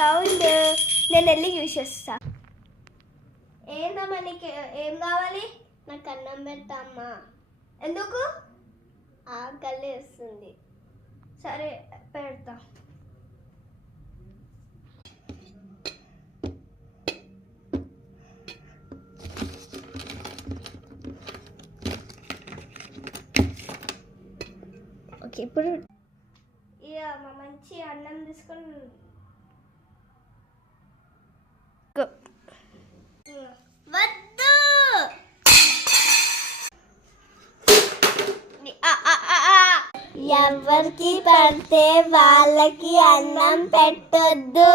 Sound. నేను వెళ్ళి చూసేస్తా. ఏందమ్మా నీకు ఏం కావాలి? నాకు అన్నం పెడతామ్మా. ఎందుకు? ఆకలి వేస్తుంది. సరే పెడతా. ఓకే, ఇప్పుడు ఇక మంచి అన్నం తీసుకొని వద్దు. ఎవరికి పడితే వాళ్ళకి అన్నం పెట్టొద్దు.